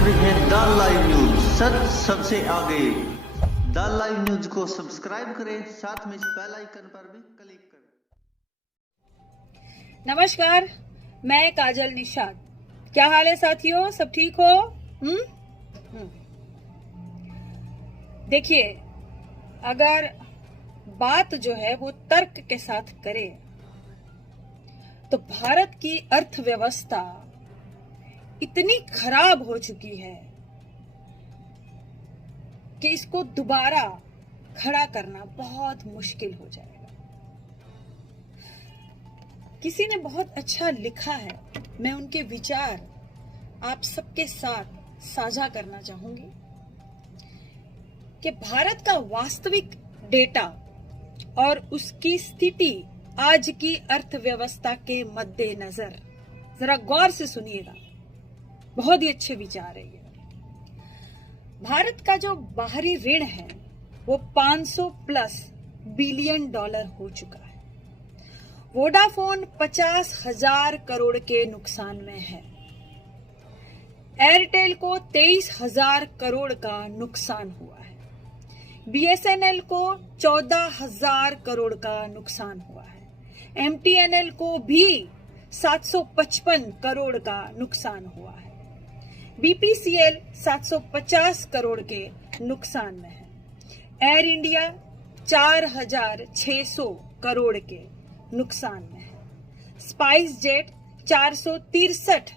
रहे हैं the live news, सच सबसे आगे। द लाइव न्यूज को सब्सक्राइब करें, साथ में इस बेल आइकन पर भी क्लिक करें। नमस्कार, मैं काजल निषाद। क्या हाल है साथियों, सब ठीक हो? देखिए, अगर बात जो है वो तर्क के साथ करें तो भारत की अर्थव्यवस्था इतनी खराब हो चुकी है कि इसको दोबारा खड़ा करना बहुत मुश्किल हो जाएगा। किसी ने बहुत अच्छा लिखा है, मैं उनके विचार आप सबके साथ साझा करना चाहूंगी कि भारत का वास्तविक डेटा और उसकी स्थिति आज की अर्थव्यवस्था के मद्देनजर जरा गौर से सुनिएगा, बहुत ही अच्छे विचार है ये। भारत का जो बाहरी ऋण है वो 500 प्लस बिलियन डॉलर हो चुका है। वोडाफोन 50,000 करोड़ के नुकसान में है। एयरटेल को 23,000 करोड़ का नुकसान हुआ है। बीएसएनएल को 14,000 करोड़ का नुकसान हुआ है। एमटीएनएल को भी 755 करोड़ का नुकसान हुआ है। बीपीसीएल 750 करोड़ के नुकसान में है। एयर इंडिया 4,600 करोड़ के नुकसान में है। स्पाइस जेट 463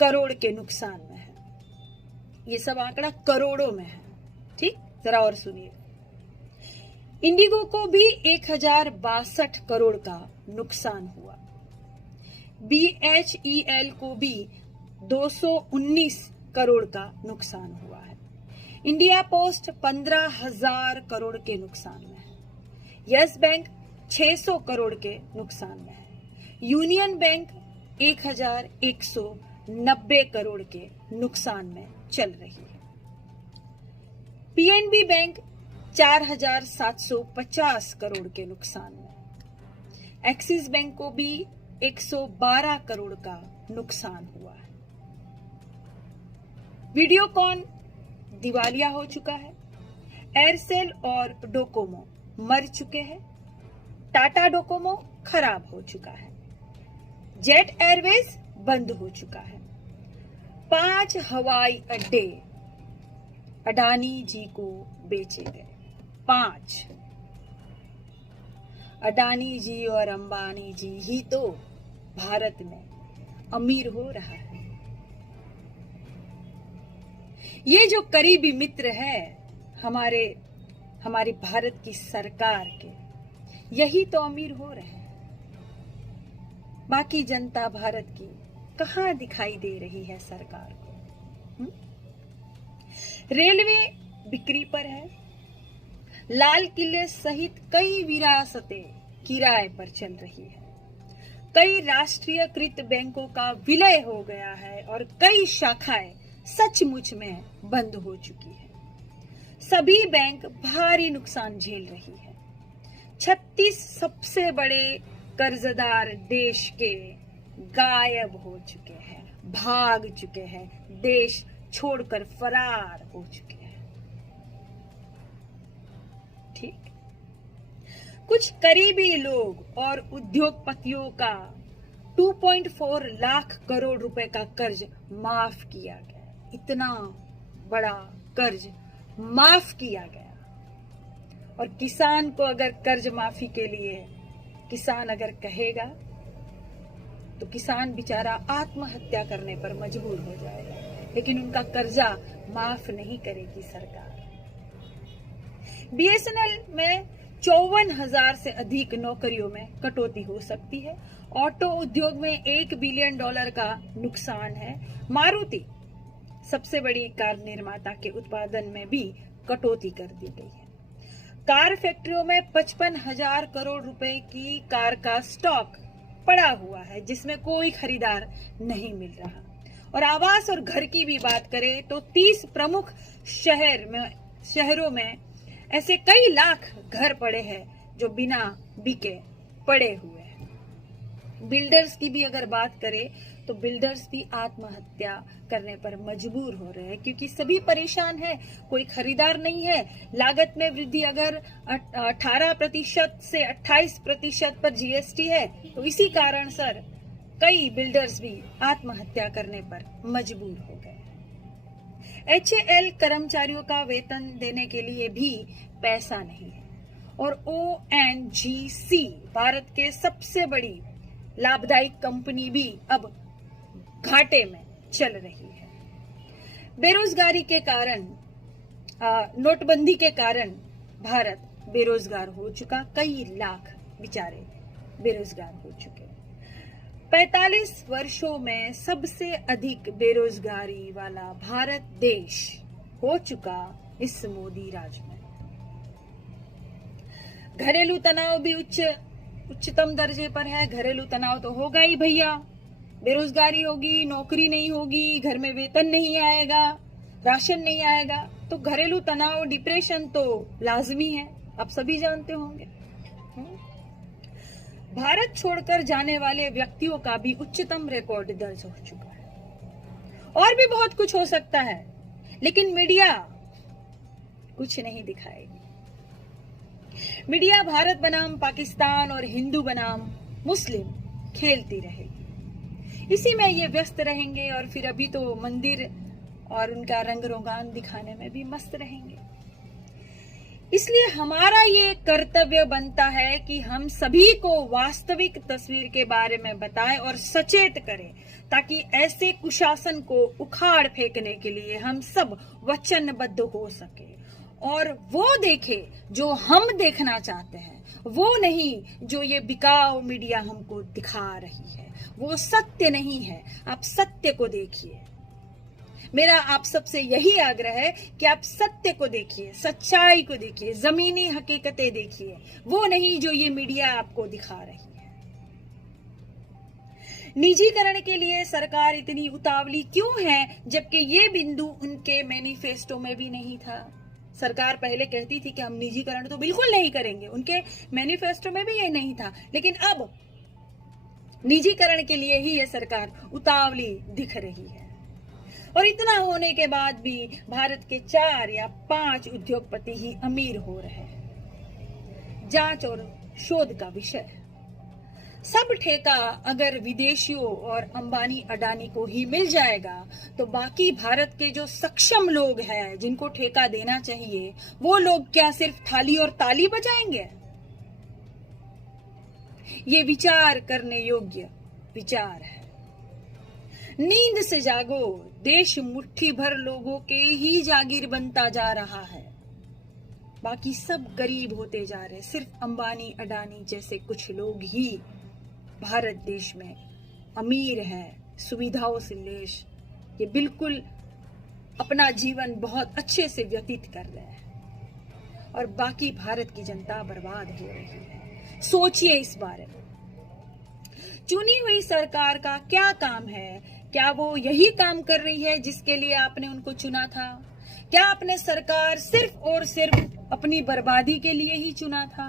करोड़ के नुकसान में है। ये सब आंकड़ा करोड़ों में है, ठीक? जरा और सुनिए। इंडिगो को भी 1,062 करोड़ का नुकसान हुआ। बीएचईएल को भी 219 करोड़ का नुकसान हुआ है। इंडिया पोस्ट 15,000 करोड़ के नुकसान में है। यस बैंक 600 करोड़ के नुकसान में है। यूनियन बैंक 1,190 करोड़ के नुकसान में चल रही है। पीएनबी बैंक 4,750 करोड़ के नुकसान में। एक्सिस बैंक को भी 112 करोड़ का नुकसान हुआ है। वीडियोकॉन दिवालिया हो चुका है। एयरसेल और डोकोमो मर चुके हैं। टाटा डोकोमो खराब हो चुका है। जेट एयरवेज बंद हो चुका है। 5 हवाई अड्डे अडानी जी को बेचे गए। 5 अडानी जी और अंबानी जी ही तो भारत में अमीर हो रहा है। ये जो करीबी मित्र है हमारी भारत की सरकार के, यही तो अमीर हो रहे हैं। बाकी जनता भारत की कहां दिखाई दे रही है सरकार को? रेलवे बिक्री पर है। लाल किले सहित कई विरासतें किराए पर चल रही है। कई राष्ट्रीयकृत बैंकों का विलय हो गया है और कई शाखाएं सचमुच में बंद हो चुकी है। सभी बैंक भारी नुकसान झेल रही है। 36 सबसे बड़े कर्जदार देश के गायब हो चुके हैं, भाग चुके हैं, देश छोड़कर फरार हो चुके हैं। ठीक, कुछ करीबी लोग और उद्योगपतियों का 2.4 लाख करोड़ रुपए का कर्ज माफ किया गया। इतना बड़ा कर्ज माफ किया गया। और किसान को अगर कर्ज माफी के लिए किसान अगर कहेगा तो किसान बेचारा आत्महत्या करने पर मजबूर हो जाएगा, लेकिन उनका कर्जा माफ नहीं करेगी सरकार। बीएसएनएल में 54,000 से अधिक नौकरियों में कटौती हो सकती है। ऑटो उद्योग में $1 बिलियन का नुकसान है। मारुति सबसे बड़ी कार निर्माता के उत्पादन में भी कटौती कर दी गई है। कार फैक्ट्रियों में 55,000 करोड़ रुपए की कार का स्टॉक पड़ा हुआ है, जिसमें कोई खरीदार नहीं मिल रहा। और आवास और घर की भी बात करें तो 30 प्रमुख शहरों में ऐसे कई लाख घर पड़े हैं जो बिना बिके पड़े हुए हैं। बिल्डर्स की भी अगर बात करें तो बिल्डर्स भी आत्महत्या करने पर मजबूर हो रहे हैं, क्योंकि सभी परेशान हैं, कोई खरीदार नहीं है। लागत में वृद्धि अगर 18% से 28% पर जीएसटी है, तो इसी कारण सर कई बिल्डर्स भी आत्महत्या करने पर मजबूर हो गए। HAL कर्मचारियों का वेतन देने के लिए भी पैसा नहीं है, और ONGC भारत के सबसे बड़ी लाभदायक कंपनी भी अब घाटे में चल रही है। बेरोजगारी के कारण, नोटबंदी के कारण भारत बेरोजगार हो चुका, कई लाख बेचारे बेरोजगार हो चुके। 45 वर्षों में सबसे अधिक बेरोजगारी वाला भारत देश हो चुका इस मोदी राज में। घरेलू तनाव भी उच्चतम दर्जे पर है। घरेलू तनाव तो होगा ही भैया, बेरोजगारी होगी, नौकरी नहीं होगी, घर में वेतन नहीं आएगा, राशन नहीं आएगा, तो घरेलू तनाव, डिप्रेशन तो लाजमी है, आप सभी जानते होंगे। भारत छोड़कर जाने वाले व्यक्तियों का भी उच्चतम रिकॉर्ड दर्ज हो चुका है। और भी बहुत कुछ हो सकता है, लेकिन मीडिया कुछ नहीं दिखाएगी। मीडिया भारत बनाम पाकिस्तान और हिंदू बनाम मुस्लिम खेलती रहेगी, इसी में ये व्यस्त रहेंगे, और फिर अभी तो मंदिर और उनका रंग रोगान दिखाने में भी मस्त रहेंगे। इसलिए हमारा ये कर्तव्य बनता है कि हम सभी को वास्तविक तस्वीर के बारे में बताएं और सचेत करें, ताकि ऐसे कुशासन को उखाड़ फेंकने के लिए हम सब वचनबद्ध हो सके, और वो देखे जो हम देखना चाहते हैं, वो नहीं जो ये बिकाऊ मीडिया हमको दिखा रही है। वो सत्य नहीं है, आप सत्य को देखिए। मेरा आप सबसे यही आग्रह है कि आप सत्य को देखिए, सच्चाई को देखिए, जमीनी हकीकतें देखिए, वो नहीं जो ये मीडिया आपको दिखा रही है। निजीकरण के लिए सरकार इतनी उतावली क्यों है, जबकि ये बिंदु उनके मैनिफेस्टो में भी नहीं था। सरकार पहले कहती थी कि हम निजीकरण तो बिल्कुल नहीं करेंगे, उनके मैनिफेस्टो में भी ये नहीं था, लेकिन अब निजीकरण के लिए ही ये सरकार उतावली दिख रही है। और इतना होने के बाद भी भारत के 4 या 5 उद्योगपति ही अमीर हो रहे हैं। जांच और शोध का विषय, सब ठेका अगर विदेशियों और अंबानी अडानी को ही मिल जाएगा, तो बाकी भारत के जो सक्षम लोग हैं जिनको ठेका देना चाहिए, वो लोग क्या सिर्फ थाली और ताली बजाएंगे? ये विचार करने योग्य विचार है। नींद से जागो, देश मुट्ठी भर लोगों के ही जागीर बनता जा रहा है, बाकी सब गरीब होते जा रहे। सिर्फ अंबानी अडानी जैसे कुछ लोग ही भारत देश में अमीर हैं, सुविधाओं से लैस, ये बिल्कुल अपना जीवन बहुत अच्छे से व्यतीत कर रहे हैं, और बाकी भारत की जनता बर्बाद हो रही है। सोचिए इस बारे में। चुनी हुई सरकार का क्या काम है? क्या वो यही काम कर रही है जिसके लिए आपने उनको चुना था? क्या आपने सरकार सिर्फ और सिर्फ अपनी बर्बादी के लिए ही चुना था?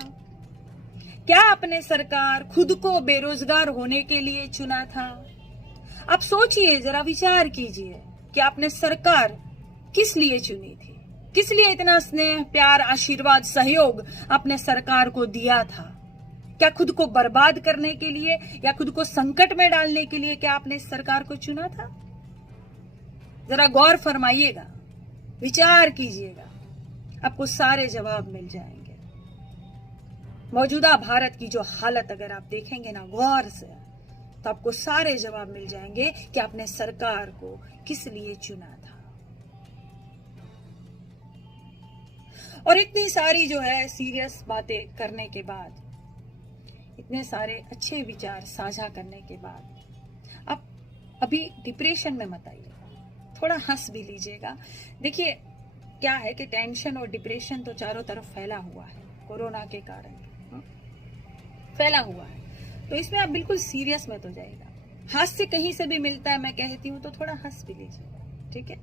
क्या आपने सरकार खुद को बेरोजगार होने के लिए चुना था? आप सोचिए, जरा विचार कीजिए कि आपने सरकार किस लिए चुनी थी, किस लिए इतना स्नेह, प्यार, आशीर्वाद, सहयोग आपने सरकार को दिया था? क्या खुद को बर्बाद करने के लिए या खुद को संकट में डालने के लिए क्या आपने सरकार को चुना था? जरा गौर फरमाइएगा, विचार कीजिएगा, आपको सारे जवाब मिल जाएंगे। मौजूदा भारत की जो हालत अगर आप देखेंगे ना गौर से, तो आपको सारे जवाब मिल जाएंगे कि आपने सरकार को किस लिए चुना था। और इतनी सारी जो है सीरियस बातें करने के बाद, इतने सारे अच्छे विचार साझा करने के बाद, आप अभी डिप्रेशन में मत आइएगा, थोड़ा हंस भी लीजिएगा। देखिए क्या है कि टेंशन और डिप्रेशन तो चारों तरफ फैला हुआ है, कोरोना के कारण फैला हुआ है, तो इसमें आप बिल्कुल सीरियस मत हो जाएगा। हास्य कहीं से भी मिलता है, मैं कहती हूँ, तो थोड़ा हंस भी लीजिएगा, ठीक है?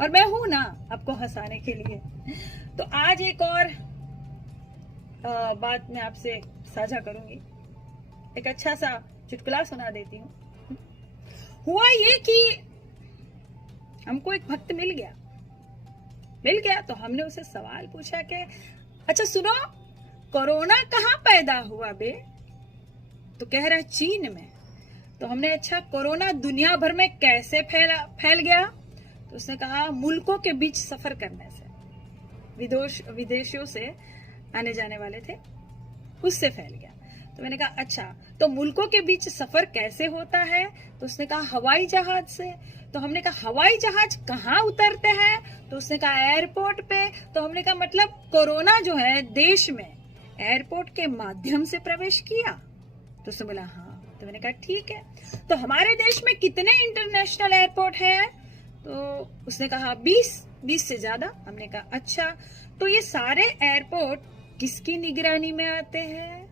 और मैं हूं ना आपको हंसाने के लिए। तो आज एक और बात मैं आपसे साझा करूंगी, एक अच्छा सा चुटकुला सुना देती हूँ। हुआ ये कि हमको एक भक्त मिल गया तो हमने उसे सवाल पूछा कि अच्छा सुनो, कोरोना कहाँ पैदा हुआ बे? तो कह रहा है चीन में। तो हमने अच्छा कोरोना दुनिया भर में कैसे फैल गया? तो उसने कहा मुल्कों के बीच सफर करने से, विदेशियों से आने जाने वाले थे, उससे फैल गया। तो मैंने कहा अच्छा, तो मुल्कों के बीच सफर कैसे होता है? तो उसने कहा हवाई जहाज से। तो हमने कहा हवाई जहाज कहाँ उतरते हैं? तो उसने कहा एयरपोर्ट पे। तो हमने कहा मतलब कोरोना जो है देश में एयरपोर्ट के माध्यम से प्रवेश किया? तो उसने बोला हाँ। तो मैंने कहा ठीक है, तो हमारे देश में कितने इंटरनेशनल एयरपोर्ट है? तो उसने कहा 20 से ज्यादा। हमने कहा अच्छा, तो ये सारे एयरपोर्ट किसकी निगरानी में आते हैं?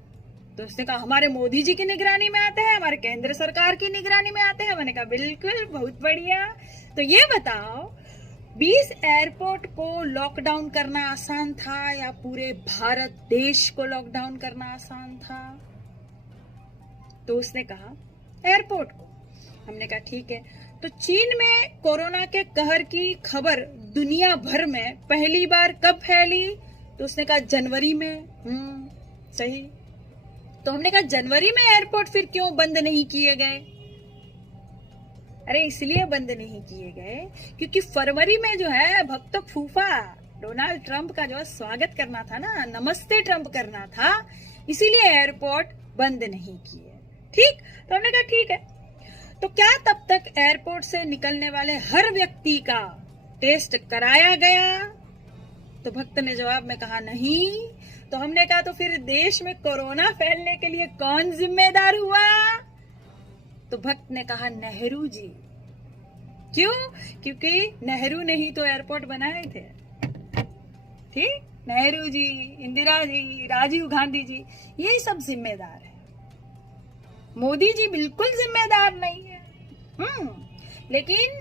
तो उसने कहा हमारे मोदी जी की निगरानी में आते हैं, हमारे केंद्र सरकार की निगरानी में आते हैं। मैंने कहा बिल्कुल, बहुत बढ़िया। तो ये बताओ 20 एयरपोर्ट को लॉकडाउन करना आसान था या पूरे भारत देश को लॉकडाउन करना आसान था? तो उसने कहा एयरपोर्ट को। हमने कहा ठीक है, तो चीन में कोरोना के कहर की खबर दुनिया भर में पहली बार कब फैली? तो उसने कहा जनवरी में। सही। तो हमने कहा जनवरी में एयरपोर्ट फिर क्यों बंद नहीं किए गए? अरे इसलिए बंद नहीं किए गए क्योंकि फरवरी में जो है भक्त फूफा डोनाल्ड ट्रंप का जो है स्वागत करना था ना, नमस्ते ट्रंप करना था, इसीलिए एयरपोर्ट बंद नहीं किए। ठीक। तो हमने कहा ठीक है, तो क्या तब तक एयरपोर्ट से निकलने वाले हर व्यक्ति का टेस्ट कराया गया? तो भक्त ने जवाब में कहा नहीं। तो हमने कहा तो फिर देश में कोरोना फैलने के लिए कौन जिम्मेदार हुआ? तो भक्त ने कहा नेहरू जी। क्यों? क्योंकि नेहरू ने ही तो एयरपोर्ट बनाए थे। ठीक, नेहरू जी, इंदिरा जी, राजीव गांधी जी, यही सब जिम्मेदार है। मोदी जी बिल्कुल जिम्मेदार नहीं है। लेकिन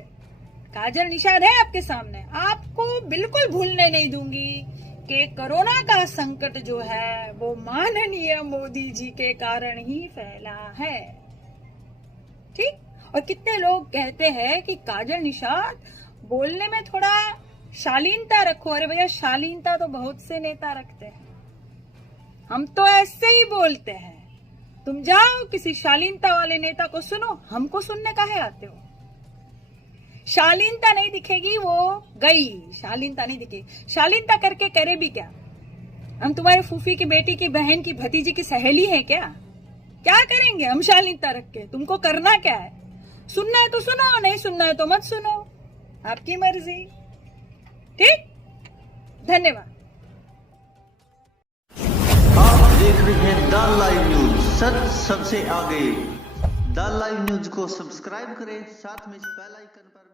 काजल निषाद है आपके सामने, आपको बिल्कुल भूलने नहीं दूंगी कि कोरोना का संकट जो है वो माननीय मोदी जी के कारण ही फैला है। ठीक। और कितने लोग कहते हैं कि काजल निषाद बोलने में थोड़ा शालीनता रखो। अरे भैया, शालीनता तो बहुत से नेता रखते हैं, हम तो ऐसे ही बोलते हैं। तुम जाओ किसी शालीनता वाले नेता को सुनो, हमको सुनने काहे आते हो? शालीनता नहीं दिखेगी, वो गई, शालीनता नहीं दिखेगी। शालीनता करके करे भी क्या? हम तुम्हारे फूफी की बेटी की बहन की भतीजी की सहेली है क्या? क्या करेंगे हम शालीनता रख के? तुमको करना क्या है? सुनना है तो सुनो, नहीं सुनना है तो मत सुनो, आपकी मर्जी। ठीक, धन्यवाद। आप देख रहे हैं द लाइव न्यूज, सच सबसे आगे। द लाइव न्यूज को सब्सक्राइब करें, साथ में बेल आइकन पर